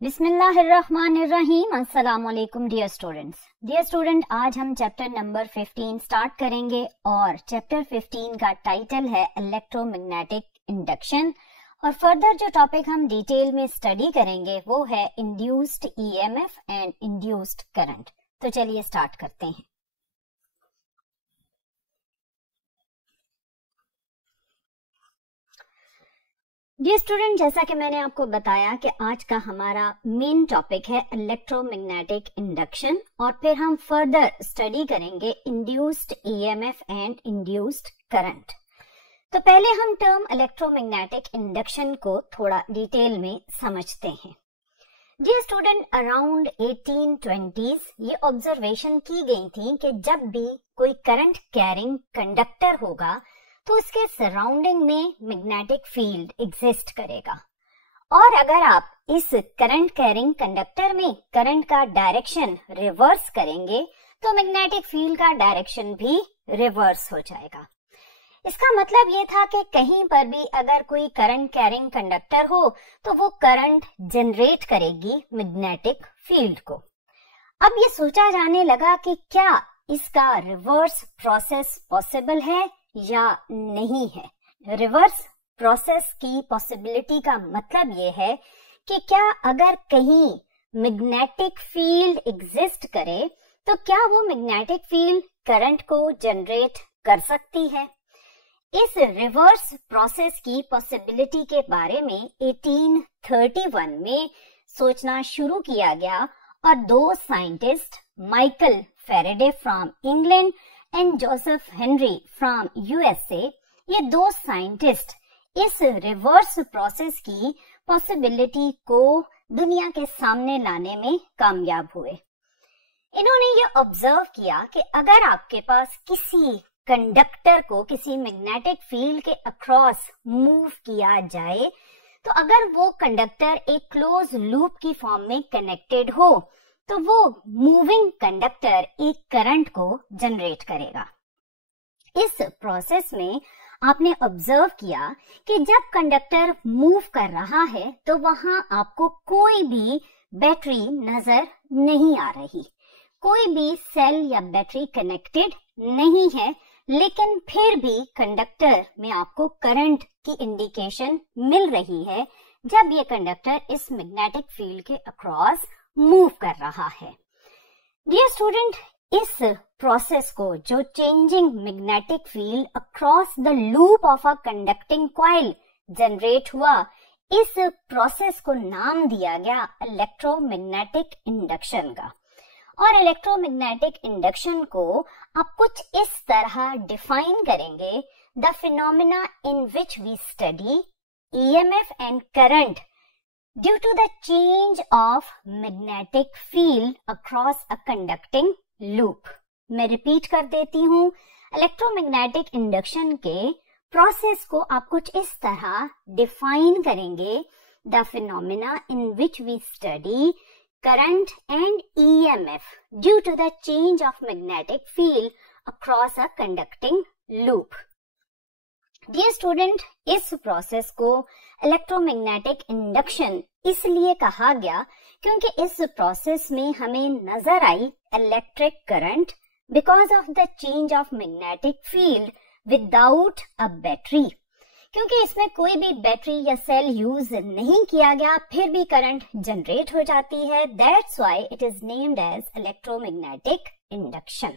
बिस्मिल्लाहिर्रहमानिर्रहीम। अस्सलाम वालेकुम डियर स्टूडेंट्स। डियर स्टूडेंट, आज हम चैप्टर नंबर 15 स्टार्ट करेंगे और चैप्टर 15 का टाइटल है इलेक्ट्रोमैग्नेटिक इंडक्शन। और फर्दर जो टॉपिक हम डिटेल में स्टडी करेंगे वो है induced EMF and induced current. तो चलिए स्टार्ट करते हैं। डियर स्टूडेंट, जैसा कि मैंने आपको बताया कि आज का हमारा मेन टॉपिक है इलेक्ट्रोमैग्नेटिक इंडक्शन और फिर हम फर्दर स्टडी करेंगे induced EMF and induced current. तो पहले हम टर्म इलेक्ट्रोमैग्नेटिक इंडक्शन को थोड़ा डिटेल में समझते हैं। डियर स्टूडेंट, अराउंड 1820s ये ऑब्जर्वेशन की गई थी कि जब भी कोई करंट कैरिंग कंडक्टर होगा तो उसके सराउंडिंग में मैग्नेटिक फील्ड एग्जिस्ट करेगा और अगर आप इस करंट कैरिंग कंडक्टर में करंट का डायरेक्शन रिवर्स करेंगे तो मैग्नेटिक फील्ड का डायरेक्शन भी रिवर्स हो जाएगा। इसका मतलब ये था कि कहीं पर भी अगर कोई करंट कैरिंग कंडक्टर हो तो वो करंट जनरेट करेगी मैग्नेटिक फील्ड को। अब ये सोचा जाने लगा कि क्या इसका रिवर्स प्रोसेस पॉसिबल है या नहीं है। रिवर्स प्रोसेस की पॉसिबिलिटी का मतलब ये है कि क्या अगर कहीं मैग्नेटिक फील्ड एग्जिस्ट करे तो क्या वो मैग्नेटिक फील्ड करंट को जनरेट कर सकती है। इस रिवर्स प्रोसेस की पॉसिबिलिटी के बारे में 1831 में सोचना शुरू किया गया और दो scientist Michael Faraday from England and Joseph Henry from USA, ये दो साइंटिस्ट इस रिवर्स प्रोसेस की पॉसिबिलिटी को दुनिया के सामने लाने में कामयाब हुए। इन्होंने ये ऑब्जर्व किया कि अगर आपके पास किसी कंडक्टर को किसी मैग्नेटिक फील्ड के अक्रॉस मूव किया जाए तो अगर वो कंडक्टर एक क्लोज लूप की फॉर्म में कनेक्टेड हो तो वो मूविंग कंडक्टर एक करंट को जनरेट करेगा। इस प्रोसेस में आपने ऑब्जर्व किया कि जब कंडक्टर मूव कर रहा है तो वहां आपको कोई भी बैटरी नजर नहीं आ रही, कोई भी सेल या बैटरी कनेक्टेड नहीं है, लेकिन फिर भी कंडक्टर में आपको करंट की इंडिकेशन मिल रही है जब ये कंडक्टर इस मैग्नेटिक फील्ड के अक्रॉस मूव कर रहा है। डियर स्टूडेंट, इस प्रोसेस को जो changing magnetic field across the loop of a conducting coil generate हुआ, इस प्रोसेस को नाम दिया गया इलेक्ट्रोमैग्नेटिक इंडक्शन का। और इलेक्ट्रोमैग्नेटिक इंडक्शन को आप कुछ इस तरह डिफाइन करेंगे: the phenomena in which we study EMF and current due to the change of magnetic field across a conducting loop। मैं रिपीट कर देती हूँ, इलेक्ट्रोमैग्नेटिक इंडक्शन के प्रोसेस को आप कुछ इस तरह डिफाइन करेंगे: the phenomena in which we study current and EMF due to the change of magnetic field across a conducting loop. Dear student, इस प्रोसेस को इलेक्ट्रोमैग्नेटिक इंडक्शन इसलिए कहा गया क्योंकि इस प्रोसेस में हमें नजर आई electric current because of the change of magnetic field without a battery. क्योंकि इसमें कोई भी बैटरी या सेल यूज नहीं किया गया फिर भी करंट जनरेट हो जाती है। That's why it is named as electromagnetic induction.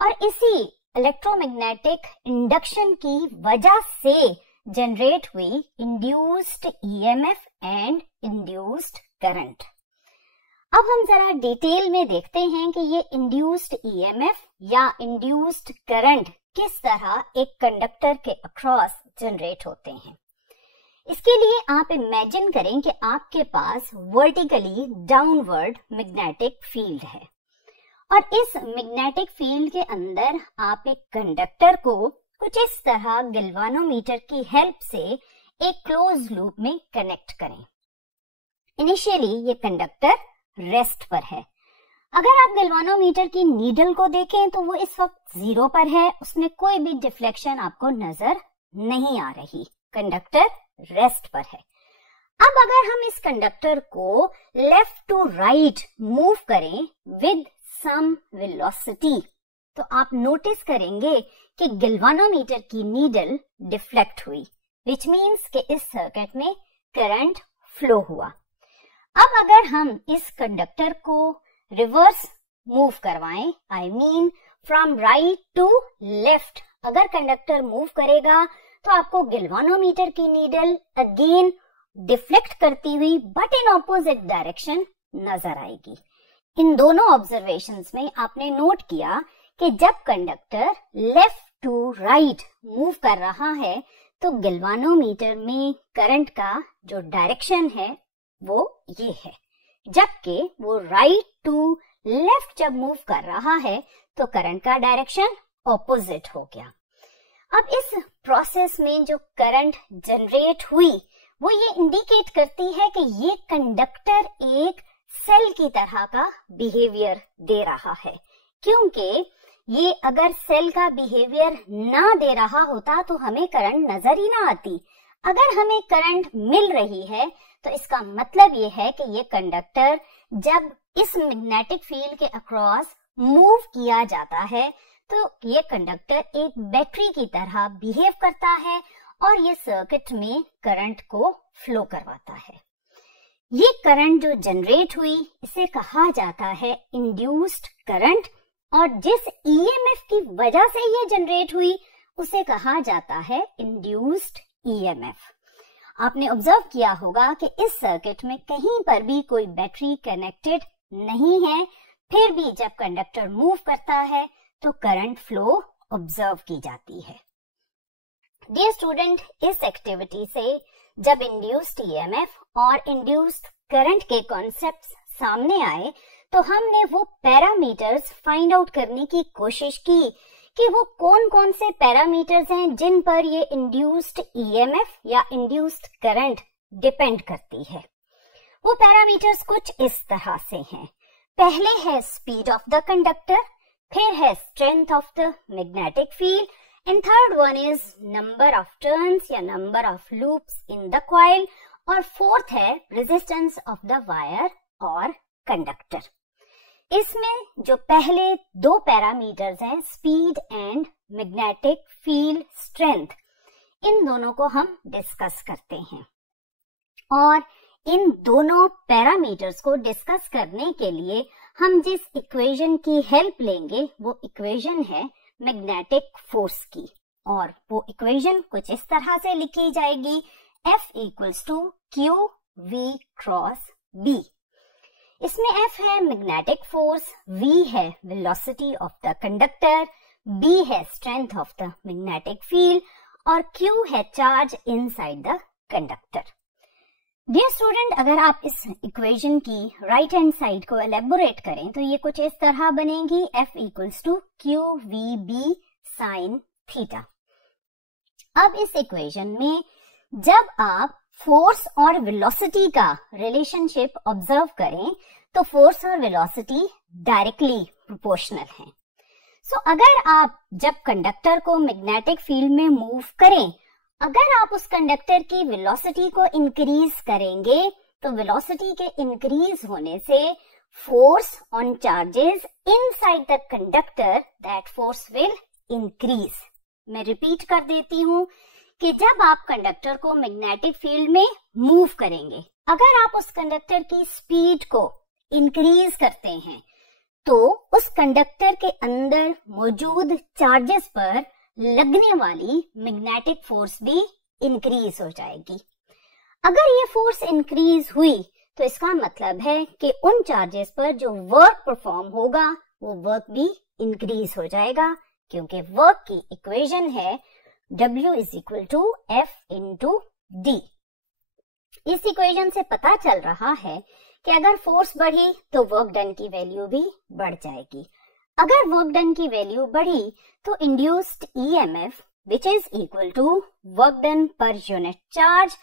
और इसी इलेक्ट्रोमैग्नेटिक इंडक्शन की वजह से जनरेट हुई induced EMF and induced current. अब हम जरा डिटेल में देखते हैं कि ये इंड्यूस्ड ईएमएफ या इंड्यूस्ड करंट किस तरह एक कंडक्टर के अक्रॉस जनरेट होते हैं। इसके लिए आप इमेजिन करें कि आपके पास वर्टिकली डाउनवर्ड मैग्नेटिक फील्ड है और इस मैग्नेटिक फील्ड के अंदर आप एक कंडक्टर को कुछ इस तरह गैल्वानोमीटर की हेल्प से एक क्लोज लूप में कनेक्ट करें। इनिशियली ये कंडक्टर रेस्ट पर है। अगर आप गैल्वानोमीटर की नीडल को देखें तो वो इस वक्त 0 पर है, उसमें कोई भी डिफ्लेक्शन आपको नजर नहीं आ रही, कंडक्टर रेस्ट पर है। अब अगर हम इस कंडक्टर को लेफ्ट टू राइट मूव करें विद सम वेलोसिटी, तो आप नोटिस करेंगे कि गैल्वानोमीटर की नीडल डिफ्लेक्ट हुई, विच मीन्स कि इस सर्किट में करंट फ्लो हुआ। अब अगर हम इस कंडक्टर को रिवर्स मूव करवाएं, I mean from right to left, अगर कंडक्टर मूव करेगा तो आपको गैल्वानोमीटर की नीडल अगेन डिफ्लेक्ट करती हुई बट इन ऑपोजिट डायरेक्शन नजर आएगी। इन दोनों ऑब्जर्वेशंस में आपने नोट किया कि जब conductor left to right move कर रहा है तो गैल्वानोमीटर में करंट का जो डायरेक्शन है वो ये है, जबकि वो राइट टू लेफ्ट जब मूव कर रहा है तो करंट का डायरेक्शन ऑपोजिट हो गया। अब इस प्रोसेस में जो करंट जनरेट हुई वो ये इंडिकेट करती है कि ये कंडक्टर एक सेल की तरह का बिहेवियर दे रहा है, क्योंकि ये अगर सेल का बिहेवियर ना दे रहा होता तो हमें करंट नजर ही ना आती। अगर हमें करंट मिल रही है तो इसका मतलब ये है कि ये कंडक्टर जब इस मैग्नेटिक फील्ड के अक्रॉस मूव किया जाता है तो ये कंडक्टर एक बैटरी की तरह बिहेव करता है और ये सर्किट में करंट को फ्लो करवाता है। ये करंट जो जनरेट हुई इसे कहा जाता है इंड्यूस्ड करंट, और जिस ईएमएफ की वजह से ये जनरेट हुई उसे कहा जाता है इंड्यूस्ड ईएमएफ। आपने ऑब्जर्व किया होगा कि इस सर्किट में कहीं पर भी कोई बैटरी कनेक्टेड नहीं है, फिर भी जब कंडक्टर मूव करता है तो करंट फ्लो ऑब्जर्व की जाती है। डियर स्टूडेंट, इस एक्टिविटी से जब इंड्यूस्ड ईएमएफ और इंड्यूस्ड करंट के कॉन्सेप्ट्स सामने आए तो हमने वो पैरामीटर्स फाइंड आउट करने की कोशिश की कि वो कौन कौन से पैरामीटर्स हैं जिन पर ये इंड्यूस्ड ईएमएफ या इंड्यूस्ड करंट डिपेंड करती है। वो पैरामीटर्स कुछ इस तरह से हैं। पहले है स्पीड ऑफ द कंडक्टर, फिर है strength of the magnetic field, and third one is number of turns या number of loops in the coil, और फोर्थ है रेजिस्टेंस ऑफ द वायर और कंडक्टर। इसमें जो पहले दो पैरामीटर्स हैं speed and magnetic field strength, इन दोनों को हम डिस्कस करते हैं। और इन दोनों पैरामीटर्स को डिस्कस करने के लिए हम जिस इक्वेशन की हेल्प लेंगे वो इक्वेशन है मैग्नेटिक फोर्स की, और वो इक्वेशन कुछ इस तरह से लिखी जाएगी, F equals to Q V cross B. इसमें F है मैग्नेटिक फोर्स, V है velocity of the conductor, B है strength of the magnetic field और Q है charge inside the conductor. Dear student, अगर आप इस इक्वेशन की राइट हैंड साइड को एलेबोरेट करें तो ये कुछ इस तरह बनेगी, F equals to Q V B sine theta. अब इस इक्वेशन में जब आप फोर्स और वेलोसिटी का रिलेशनशिप ऑब्जर्व करें तो फोर्स और वेलोसिटी डायरेक्टली प्रोपोर्शनल हैं। सो अगर आप जब कंडक्टर को मैग्नेटिक फील्ड में मूव करें, अगर आप उस कंडक्टर की वेलोसिटी को इंक्रीज करेंगे तो वेलोसिटी के इंक्रीज होने से force on charges inside the conductor, that force will increase. मैं रिपीट कर देती हूँ कि जब आप कंडक्टर को मैग्नेटिक फील्ड में मूव करेंगे, अगर आप उस कंडक्टर की स्पीड को इंक्रीज करते हैं तो उस कंडक्टर के अंदर मौजूद चार्जेस पर लगने वाली मैग्नेटिक फोर्स भी इंक्रीज हो जाएगी। अगर ये फोर्स इंक्रीज हुई तो इसका मतलब है कि उन चार्जेस पर जो वर्क परफॉर्म होगा वो वर्क भी इंक्रीज हो जाएगा, क्योंकि वर्क की इक्वेशन है W is equal to F into D। इस इक्वेशन से पता चल रहा है कि अगर फोर्स बढ़ी तो वर्क डन की वैल्यू भी बढ़ जाएगी। अगर वर्क डन की वैल्यू बढ़ी तो induced EMF which is equal to work done per unit charge,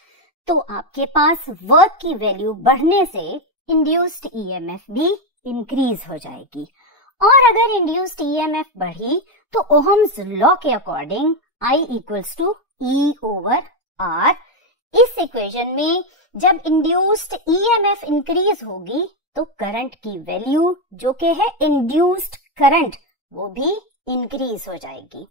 तो आपके पास वर्क की वैल्यू बढ़ने से इंड्यूस्ड EMF भी इंक्रीज हो जाएगी। और अगर इंड्यूस्ड EMF बढ़ी तो ओहम्स लॉ के according I equals to E over R। इस इक्वेशन में जब इंड्यूस्ड ईएमएफ इंक्रीज होगी तो करंट की वैल्यू जो कि है इंड्यूस्ड करंट वो भी इंक्रीज हो जाएगी।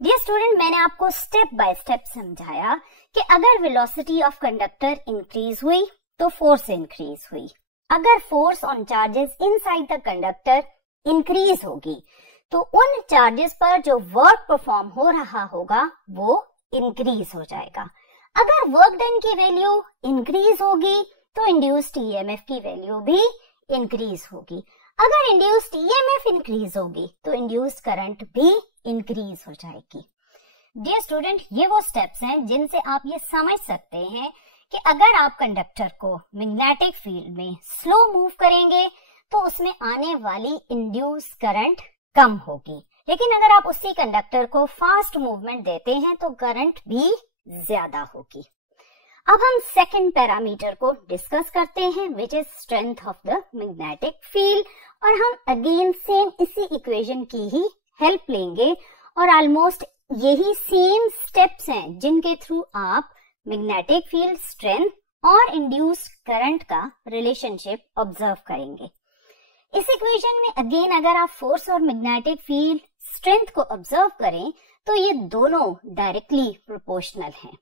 डियर स्टूडेंट, मैंने आपको स्टेप बाय स्टेप समझाया कि अगर वेलोसिटी ऑफ कंडक्टर इंक्रीज हुई तो फोर्स इंक्रीज हुई। अगर force on charges inside the conductor increase होगी तो उन चार्जेस पर जो वर्क परफॉर्म हो रहा होगा वो इंक्रीज हो जाएगा। अगर वर्क डन की वैल्यू इंक्रीज होगी तो इंड्यूस्ड ईएमएफ की वैल्यू भी इंक्रीज होगी। अगर इंड्यूस्ड ईएमएफ इंक्रीज होगी तो इंड्यूस्ड करंट भी इंक्रीज हो जाएगी। डियर स्टूडेंट, ये वो स्टेप्स हैं जिनसे आप ये समझ सकते हैं कि अगर आप कंडक्टर को मैग्नेटिक फील्ड में स्लो मूव करेंगे तो उसमें आने वाली इंड्यूस करंट कम होगी, लेकिन अगर आप उसी कंडक्टर को फास्ट मूवमेंट देते हैं तो करंट भी ज्यादा होगी। अब हम सेकंड पैरामीटर को डिस्कस करते हैं which is strength of the magnetic field, और हम अगेन सेम इसी इक्वेशन की ही हेल्प लेंगे और ऑलमोस्ट यही सेम स्टेप्स हैं जिनके थ्रू आप मैग्नेटिक फील्ड स्ट्रेंथ और इंड्यूस्ड करंट का रिलेशनशिप ऑब्जर्व करेंगे। इस इक्वेशन में अगेन अगर आप फोर्स और मैग्नेटिक फील्ड स्ट्रेंथ को ऑब्जर्व करें तो ये दोनों डायरेक्टली प्रोपोर्शनल हैं।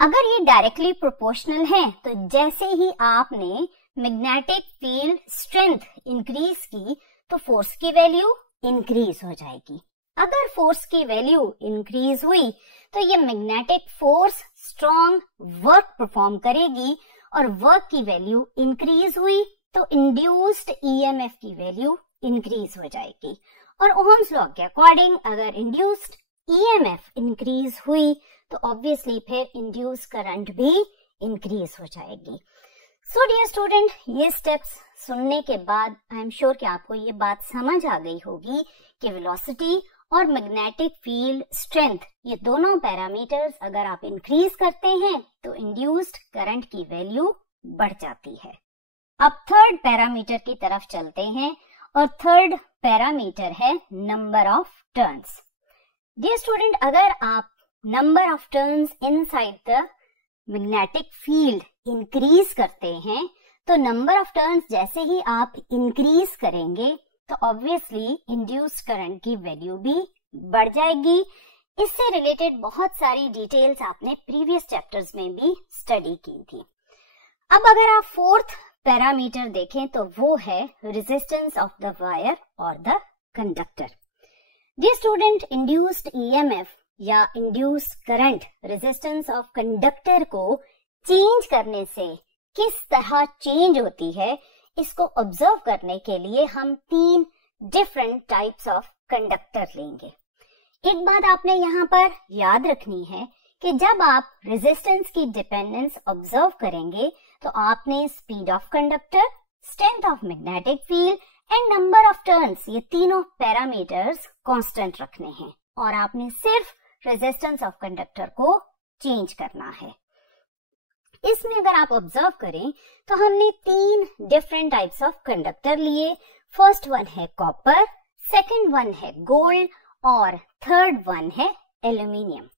अगर ये डायरेक्टली प्रोपोर्शनल हैं तो जैसे ही आपने मैग्नेटिक फील्ड स्ट्रेंथ इंक्रीज की तो फोर्स की वैल्यू इंक्रीज हो जाएगी। अगर फोर्स की वैल्यू इंक्रीज हुई तो ये magnetic force strong work perform करेगी और वर्क की वैल्यू इंक्रीज हुई तो इंड्यूस्ड ईएमएफ की वैल्यू इंक्रीज हो जाएगी। और ओहम्स लॉ के अकॉर्डिंग अगर इंड्यूस्ड ईएमएफ इंक्रीज हुई तो ऑब्वियसली फिर इंड्यूस करंट भी इंक्रीज हो जाएगी। सो डियर स्टूडेंट, ये स्टेप्स सुनने के बाद आई एम श्योर कि आपको ये बात समझ आ गई होगी कि वेलोसिटी और मैग्नेटिक फील्ड स्ट्रेंथ ये दोनों पैरामीटर्स अगर आप इंक्रीज करते हैं तो इंड्यूस्ड करंट की वैल्यू बढ़ जाती है। अब थर्ड पैरामीटर की तरफ चलते हैं और थर्ड पैरामीटर है number of turns. Dear student, अगर आप number of turns inside the magnetic field increase करते हैं तो नंबर ऑफ टर्न्स जैसे ही आप इंक्रीज करेंगे तो ऑब्वियसली इंड्यूस्ड करंट की वैल्यू भी बढ़ जाएगी। इससे रिलेटेड बहुत सारी डिटेल्स आपने प्रीवियस चैप्टर्स में भी स्टडी की थी। अब अगर आप फोर्थ पैरामीटर देखें तो वो है रेजिस्टेंस ऑफ द वायर और the conductor. Dear student, induced EMF या induced current resistance of conductor को चेंज करने से किस तरह चेंज होती है इसको ऑब्जर्व करने के लिए हम 3 डिफरेंट टाइप्स ऑफ कंडक्टर लेंगे। एक बात आपने यहाँ पर याद रखनी है कि जब आप रेजिस्टेंस की डिपेंडेंस ऑब्जर्व करेंगे तो आपने speed of conductor, strength of magnetic field and number of turns ये तीनों पैरामीटर्स कांस्टेंट रखने हैं और आपने सिर्फ रेजिस्टेंस ऑफ कंडक्टर को चेंज करना है। इसमें अगर आप ऑब्जर्व करें तो हमने 3 डिफरेंट टाइप्स ऑफ कंडक्टर लिए। फर्स्ट वन है कॉपर, सेकंड वन है गोल्ड और थर्ड वन है एल्यूमिनियम।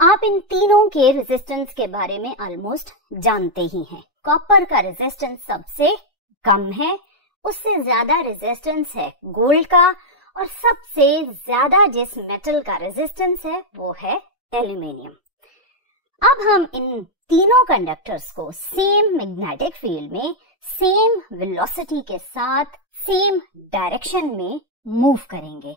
आप इन तीनों के रेजिस्टेंस के बारे में ऑलमोस्ट जानते ही हैं। कॉपर का रेजिस्टेंस सबसे कम है, उससे ज्यादा रेजिस्टेंस है गोल्ड का और सबसे ज्यादा जिस मेटल का रेजिस्टेंस है वो है एल्यूमिनियम। अब हम इन तीनों कंडक्टर्स को सेम मैग्नेटिक फील्ड में सेम वेलोसिटी के साथ सेम डायरेक्शन में मूव करेंगे,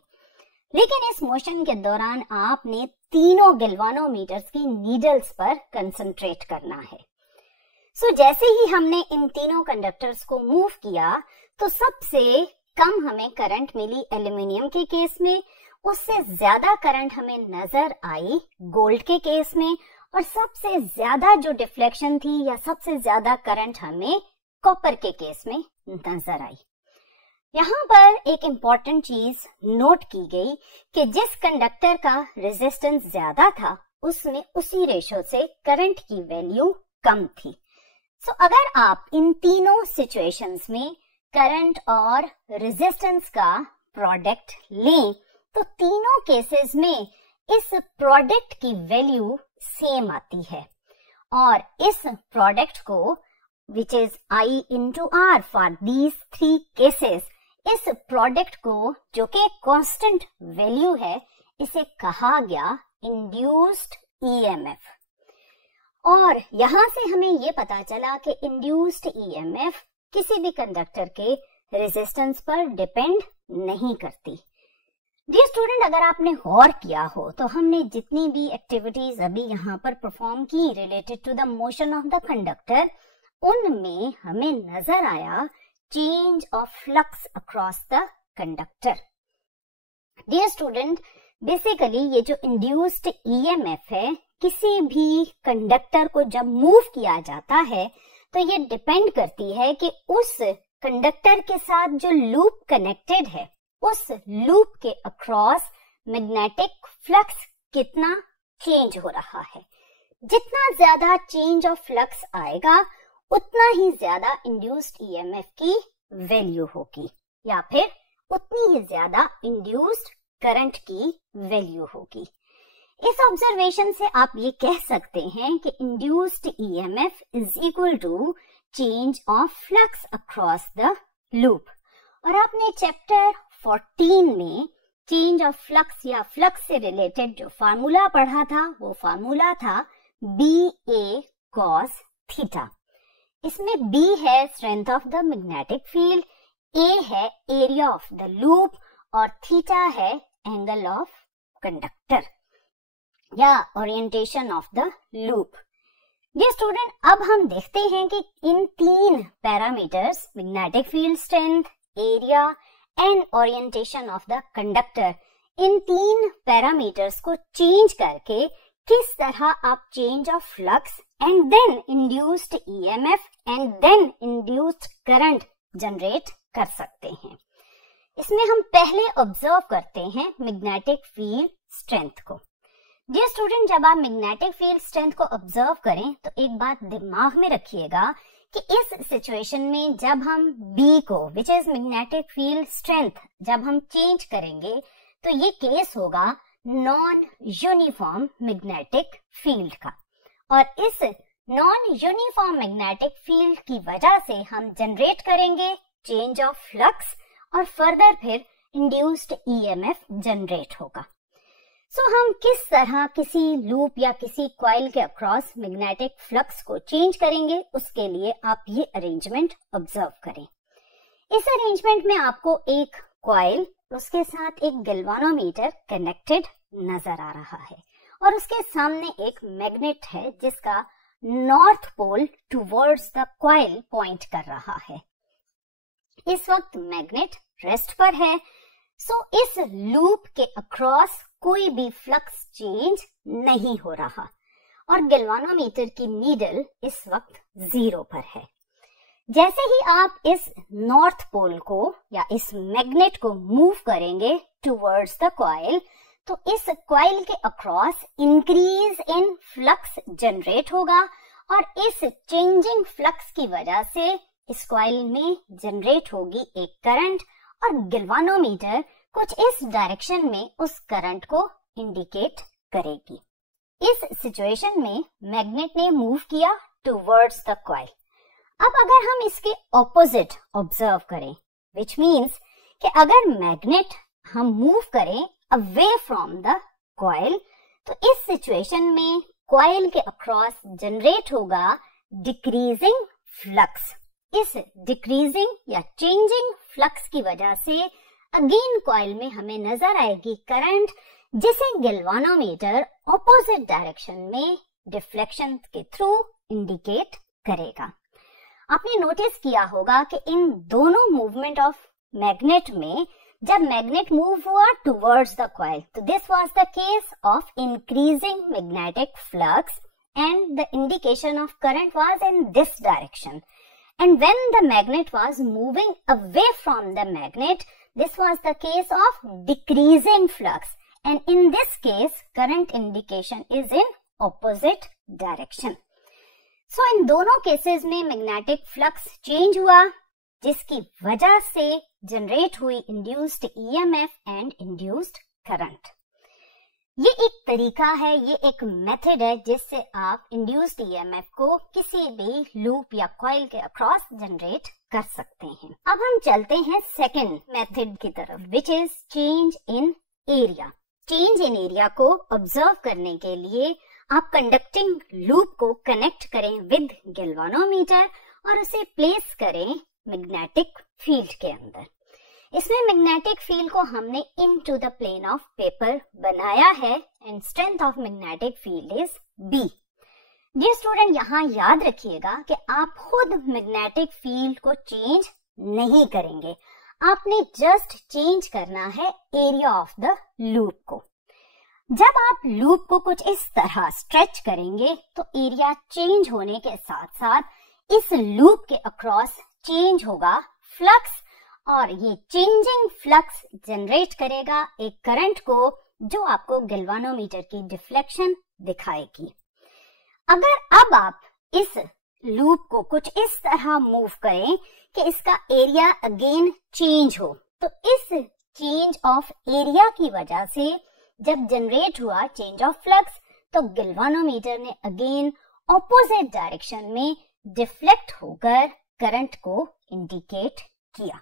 लेकिन इस मोशन के दौरान आपने तीनों गैल्वानोमीटर्स की नीडल्स पर कंसंट्रेट करना है। सो जैसे ही हमने इन तीनों कंडक्टर्स को मूव किया तो सबसे कम हमें करंट मिली एल्यूमिनियम के केस में, उससे ज्यादा करंट हमें नजर आई गोल्ड के केस में और सबसे ज्यादा जो डिफ्लेक्शन थी या सबसे ज्यादा करंट हमें कॉपर के केस में नजर आई। यहाँ पर एक इम्पॉर्टेंट चीज नोट की गई कि जिस कंडक्टर का रेजिस्टेंस ज्यादा था उसमें उसी रेशो से करंट की वैल्यू कम थी। सो अगर आप इन तीनों सिचुएशंस में करंट और रेजिस्टेंस का प्रोडक्ट लें तो तीनों केसेस में इस प्रोडक्ट की वैल्यू सेम आती है और इस प्रोडक्ट को which is I into R for these 3 cases, इस प्रोडक्ट को जो कि कांस्टेंट वैल्यू है, इसे कहा गया इंड्यूस्ड EMF। और यहां से हमें ये पता चला कि इंड्यूस्ड EMF किसी भी कंडक्टर के रेजिस्टेंस पर डिपेंड नहीं करती। डियर स्टूडेंट, अगर आपने गौर किया हो तो हमने जितनी भी एक्टिविटीज अभी यहाँ पर परफॉर्म की related to the motion of the conductor, उनमें हमें नजर आया change of flux across the conductor. Dear student, basically ये जो इंड्यूस्ड EMF है, किसी भी कंडक्टर को जब मूव किया जाता है तो ये डिपेंड करती है कि उस कंडक्टर के साथ जो लूप कनेक्टेड है, उस लूप के अक्रॉस मैग्नेटिक फ्लक्स कितना चेंज हो रहा है। जितना ज्यादा चेंज ऑफ फ्लक्स आएगा, उतना ही ज्यादा इंड्यूस्ड EMF की वैल्यू होगी, या फिर उतनी ही ज्यादा इंड्यूस्ड करंट की वैल्यू होगी। इस ऑब्जर्वेशन से आप ये कह सकते हैं कि induced EMF is equal to change of flux across the loop. और आपने चैप्टर 14 में चेंज ऑफ फ्लक्स या फ्लक्स से रिलेटेड जो फार्मूला पढ़ा था, वो फार्मूला था BA cos थीटा। इसमें B है strength of the magnetic field, A है एरिया ऑफ द लूप और थीटा है एंगल ऑफ कंडक्टर या orientation of the loop. Dear student, अब हम देखते हैं कि इन 3 parameters, magnetic field strength, area and orientation of the conductor, इन 3 पैरामीटर्स को चेंज करके किस तरह आप change of flux and then induced EMF and then induced current generate कर सकते हैं। इसमें हम पहले ऑब्जर्व करते हैं मैग्नेटिक फील्ड स्ट्रेंथ को। डियर स्टूडेंट, जब आप मैग्नेटिक फील्ड स्ट्रेंथ को ऑब्जर्व करें तो एक बात दिमाग में रखिएगा कि इस सिचुएशन में जब हम B को, which is magnetic field strength, जब हम चेंज करेंगे तो ये केस होगा नॉन यूनिफॉर्म मैग्नेटिक फील्ड का। और इस नॉन यूनिफॉर्म मैग्नेटिक फील्ड की वजह से हम जनरेट करेंगे चेंज ऑफ फ्लक्स और फर्दर फिर इंड्यूस्ड EMF जनरेट होगा। सो हम किस तरह किसी लूप या किसी कॉइल के अक्रॉस मैग्नेटिक फ्लक्स को चेंज करेंगे, उसके लिए आप ये अरेंजमेंट ऑब्जर्व करें। इस अरेंजमेंट में आपको एक कॉइल, उसके साथ एक गैल्वानोमीटर कनेक्टेड नजर आ रहा है और उसके सामने एक मैग्नेट है जिसका north pole towards the coil point कर रहा है। इस वक्त मैग्नेट रेस्ट पर है, सो इस लूप के अक्रॉस कोई भी फ्लक्स चेंज नहीं हो रहा और गैल्वानोमीटर की नीडल इस वक्त 0 पर है। जैसे ही आप इस नॉर्थ पोल को या इस मैग्नेट को मूव करेंगे टुवर्ड्स द कॉइल, तो इस कॉइल के across increase in flux generate होगा और इस चेंजिंग फ्लक्स की वजह से इस कॉइल में जनरेट होगी एक करंट और गैल्वानोमीटर कुछ इस डायरेक्शन में उस करंट को इंडिकेट करेगी। इस सिचुएशन में मैग्नेट ने मूव किया टुवर्ड्स द कॉइल। अब अगर हम इसके ऑपोजिट ऑब्जर्व करें, विच मीन्स कि अगर मैग्नेट हम मूव करें अवे फ्रॉम द कॉइल, तो इस सिचुएशन में कॉइल के अक्रॉस जनरेट होगा डिक्रीजिंग फ्लक्स। इस डिक्रीजिंग या चेंजिंग फ्लक्स की वजह से अगेन कॉइल में हमें नजर आएगी करंट, जिसे गैल्वानोमीटर ऑपोजिट डायरेक्शन में डिफ्लेक्शन के थ्रू इंडिकेट करेगा। आपने नोटिस किया होगा कि इन दोनों मूवमेंट ऑफ मैग्नेट में जब मैग्नेट मूव हुआ टुवर्ड्स द कॉइल, तो this was the case of increasing magnetic flux and the indication of current was in this direction. And when the magnet was moving away from the magnet, this was the case of decreasing flux. And in this case, current indication is in opposite direction. So in दोनों cases में magnetic flux change हुआ, जिसकी वजह से generate हुई induced EMF and induced current. ये एक तरीका है, ये एक मेथड है जिससे आप इंड्यूस्ड ईएमएफ को किसी भी लूप या कॉइल के अक्रॉस जनरेट कर सकते हैं। अब हम चलते हैं सेकंड मेथड की तरफ, which is change in area. Change in area को ऑब्जर्व करने के लिए आप कंडक्टिंग लूप को कनेक्ट करें विद गैल्वानोमीटर और उसे प्लेस करें मैग्नेटिक फील्ड के अंदर। इसमें मैग्नेटिक फील्ड को हमने into the plane of paper बनाया है and strength of magnetic field is B। Dear student, यहाँ याद रखिएगा कि आप खुद मैग्नेटिक फील्ड को चेंज नहीं करेंगे, आपने जस्ट चेंज करना है एरिया ऑफ द लूप को। जब आप लूप को कुछ इस तरह स्ट्रेच करेंगे तो एरिया चेंज होने के साथ साथ इस लूप के अक्रॉस चेंज होगा फ्लक्स, और ये चेंजिंग फ्लक्स जनरेट करेगा एक करंट को जो आपको गैल्वानोमीटर की डिफ्लेक्शन दिखाएगी। अगर अब आप इस लूप को कुछ इस तरह मूव करें कि इसका एरिया अगेन चेंज हो, तो इस चेंज ऑफ एरिया की वजह से जब जनरेट हुआ चेंज ऑफ फ्लक्स तो गैल्वानोमीटर ने अगेन ऑपोजिट डायरेक्शन में डिफ्लेक्ट होकर करंट को इंडिकेट किया।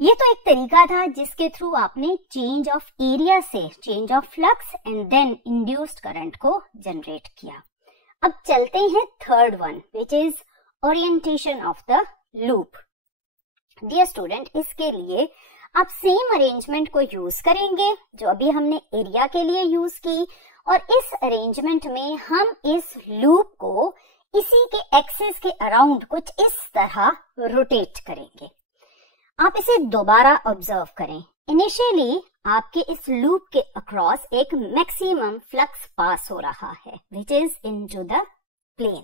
ये तो एक तरीका था जिसके थ्रू आपने चेंज ऑफ एरिया से change of flux and then induced current को जनरेट किया। अब चलते हैं third one, which is orientation of the loop. Dear student, इसके लिए आप सेम अरेंजमेंट को यूज करेंगे जो अभी हमने एरिया के लिए यूज की, और इस अरेंजमेंट में हम इस लूप को इसी के एक्सिस के अराउंड कुछ इस तरह रोटेट करेंगे। आप इसे दोबारा ऑब्जर्व करें। इनिशियली आपके इस लूप के अक्रॉस एक मैक्सिमम फ्लक्स पास हो रहा है which is into the plane.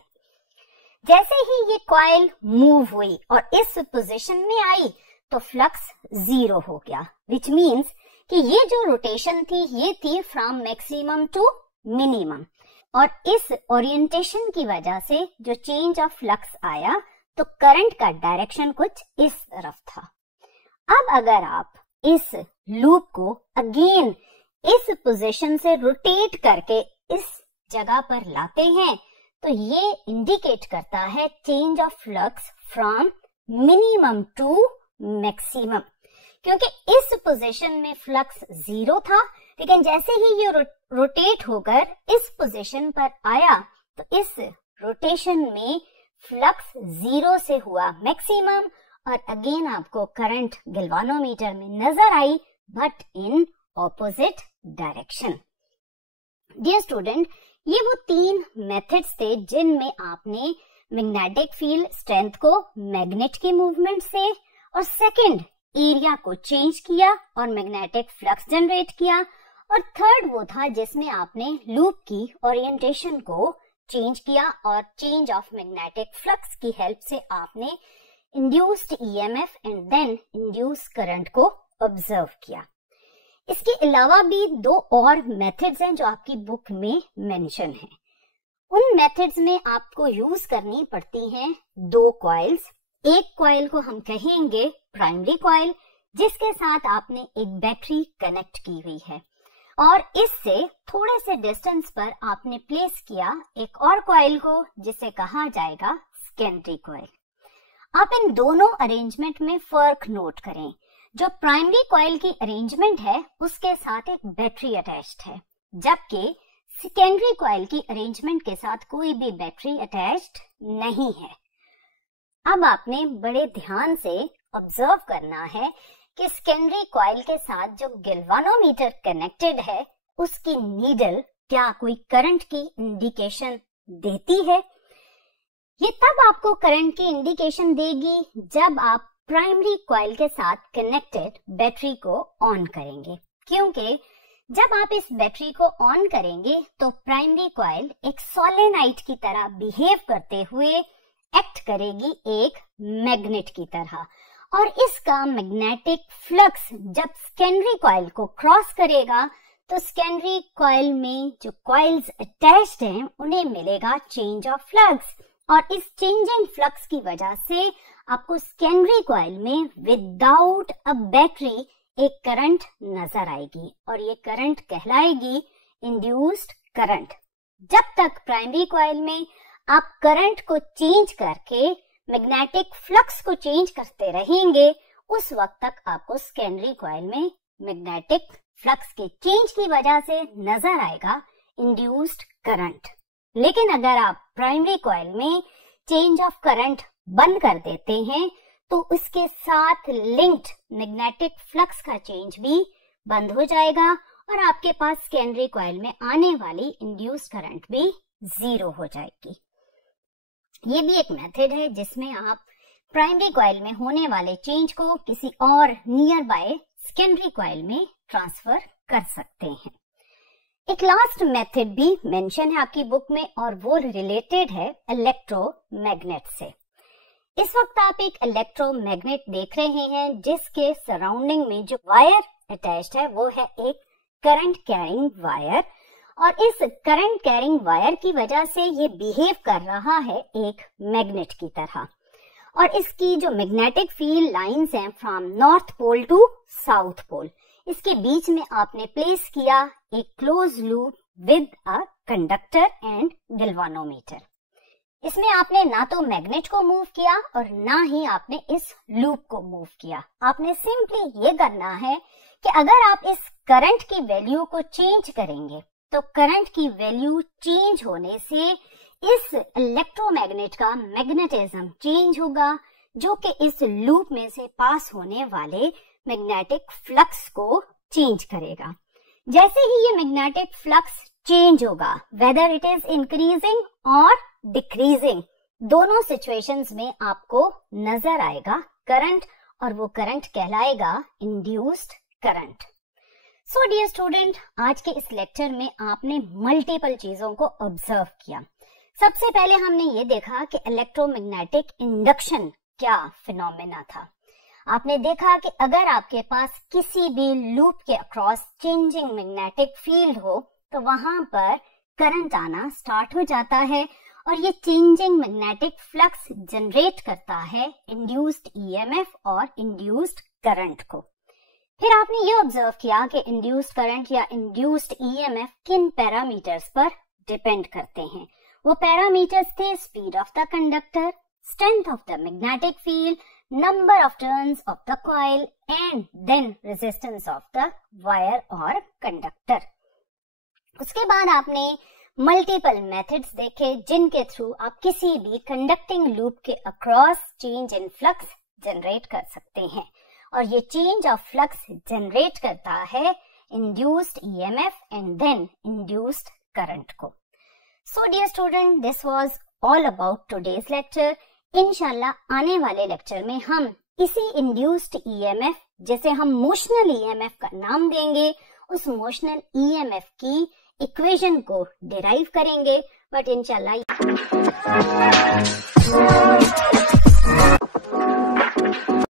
जैसे ही ये कॉइल मूव हुई और इस पोजीशन में आई तो फ्लक्स 0 हो गया, विच मीन्स कि ये जो रोटेशन थी ये थी फ्रॉम मैक्सिमम टू मिनिमम, और इस ओरिएंटेशन की वजह से जो चेंज ऑफ फ्लक्स आया तो करंट का डायरेक्शन कुछ इस तरफ था। अब अगर आप इस लूप को अगेन इस पोजीशन से रोटेट करके इस जगह पर लाते हैं तो ये इंडिकेट करता है change of flux from minimum to maximum, क्योंकि इस पोजीशन में फ्लक्स 0 था, लेकिन जैसे ही ये रोटेट होकर इस पोजीशन पर आया तो इस रोटेशन में फ्लक्स 0 से हुआ मैक्सिमम, और अगेन आपको करंट गैल्वानोमीटर में नजर आई but in opposite direction. Dear student, ये वो 3 मेथड्स थे जिनमें आपने मैग्नेटिक फील्ड स्ट्रेंथ को मैग्नेट के मूवमेंट से, और सेकंड एरिया को चेंज किया और मैग्नेटिक फ्लक्स जनरेट किया, और थर्ड वो था जिसमें आपने लूप की ओरिएंटेशन को चेंज किया और चेंज ऑफ मैग्नेटिक फ्लक्स की हेल्प से आपने induced EMF and then induced current को ऑब्जर्व किया। इसके अलावा भी 2 और मेथड्स हैं जो आपकी बुक में मेंशन है। उन मेथड्स में आपको यूज करनी पड़ती हैं 2 कॉइल्स। एक कॉइल को हम कहेंगे प्राइमरी कॉइल, जिसके साथ आपने एक बैटरी कनेक्ट की हुई है, और इससे थोड़े से डिस्टेंस पर आपने प्लेस किया एक और कॉइल को जिसे कहा जाएगा सेकेंडरी कॉइल। आप इन दोनों अरेंजमेंट में फर्क नोट करें। जो प्राइमरी कॉइल की अरेंजमेंट है उसके साथ एक बैटरी अटैच्ड है, जबकि सेकेंडरी कॉइल की अरेंजमेंट के साथ कोई भी बैटरी अटैच्ड नहीं है। अब आपने बड़े ध्यान से ऑब्जर्व करना है कि सेकेंडरी कॉइल के साथ जो गैल्वानोमीटर कनेक्टेड है उसकी नीडल क्या कोई करंट की इंडिकेशन देती है। ये तब आपको करंट की इंडिकेशन देगी जब आप प्राइमरी कॉइल के साथ कनेक्टेड बैटरी को ऑन करेंगे, क्योंकि जब आप इस बैटरी को ऑन करेंगे तो प्राइमरी कॉइल एक सोलेनाइड की तरह बिहेव करते हुए एक्ट करेगी एक मैग्नेट की तरह, और इसका मैग्नेटिक फ्लक्स जब सेकेंडरी कॉइल को क्रॉस करेगा तो सेकेंडरी कॉइल में जो कॉइल्स अटैच्ड हैं उन्हें मिलेगा चेंज ऑफ फ्लक्स, और इस चेंजिंग फ्लक्स की वजह से आपको सेकेंडरी कॉइल में विदाउट अ बैटरी एक करंट नजर आएगी, और ये करंट कहलाएगी इंड्यूस्ड करंट। जब तक प्राइमरी कॉइल में आप करंट को चेंज करके मैग्नेटिक फ्लक्स को चेंज करते रहेंगे, उस वक्त तक आपको सेकेंडरी कॉइल में मैग्नेटिक फ्लक्स के चेंज की वजह से नजर आएगा इंड्यूस्ड करंट। लेकिन अगर आप प्राइमरी कॉइल में चेंज ऑफ करंट बंद कर देते हैं तो उसके साथ लिंक्ड मैग्नेटिक फ्लक्स का चेंज भी बंद हो जाएगा और आपके पास सेकेंडरी कॉइल में आने वाली इंड्यूस्ड करंट भी जीरो हो जाएगी। ये भी एक मेथड है जिसमें आप प्राइमरी कॉइल में होने वाले चेंज को किसी और नियर बाय सेकेंडरी कॉइल में ट्रांसफर कर सकते हैं। एक लास्ट मेथड भी मेंशन है आपकी बुक में और वो रिलेटेड है इलेक्ट्रोमैग्नेट से। इस वक्त आप एक इलेक्ट्रोमैग्नेट देख रहे हैं जिसके सराउंडिंग में जो वायर अटैच्ड है वो है एक करंट कैरिंग वायर, और इस करंट कैरिंग वायर की वजह से ये बिहेव कर रहा है एक मैग्नेट की तरह। और इसकी जो मैग्नेटिक फील्ड लाइंस हैं from north pole to south pole, इसके बीच में आपने प्लेस किया एक close loop with a conductor and galvanometer. इसमें आपने ना तो मैग्नेट को मूव किया और ना ही आपने इस लूप को मूव किया। आपने सिंपली ये करना है कि अगर आप इस करंट की वैल्यू को चेंज करेंगे तो करंट की वैल्यू चेंज होने से इस इलेक्ट्रोमैग्नेट का मैग्नेटिज्म चेंज होगा, जो कि इस लूप में से पास होने वाले मैग्नेटिक फ्लक्स को चेंज करेगा। जैसे ही ये मैग्नेटिक फ्लक्स चेंज होगा, वेदर इट इज इंक्रीजिंग और डिक्रीजिंग, दोनों सिचुएशंस में आपको नजर आएगा करंट, और वो करंट कहलाएगा induced current. So dear student, आज के इस लेक्चर में आपने मल्टीपल चीजों को ऑब्जर्व किया। सबसे पहले हमने ये देखा कि इलेक्ट्रोमैग्नेटिक इंडक्शन क्या फिनोमेना था। आपने देखा कि अगर आपके पास किसी भी लूप के अक्रॉस चेंजिंग मैग्नेटिक फील्ड हो तो वहां पर करंट आना स्टार्ट हो जाता है और ये चेंजिंग मैग्नेटिक फ्लक्स जनरेट करता है इंड्यूस्ड ईएमएफ और इंड्यूस्ड करंट को। फिर आपने ये ऑब्जर्व किया कि इंड्यूस्ड करंट या इंड्यूस्ड ईएमएफ किन पैरामीटर्स पर डिपेंड करते हैं। वो पैरामीटर्स थे speed of the conductor, strength of the magnetic field, number of turns of the coil and then resistance of the wire और कंडक्टर। उसके बाद आपने मल्टीपल मेथड्स देखे जिनके थ्रू आप किसी भी कंडक्टिंग लूप के across change in flux generate कर सकते हैं, और ये चेंज ऑफ फ्लक्स जनरेट करता है induced EMF and then induced current को। So dear student, this was all about today's lecture. इंशाल्लाह आने वाले लेक्चर में हम इसी इंड्यूस्ड ईएमएफ, जिसे हम मोशनल ईएमएफ का नाम देंगे, उस मोशनल ईएमएफ की इक्वेशन को डिराइव करेंगे। बट इंशाल्लाह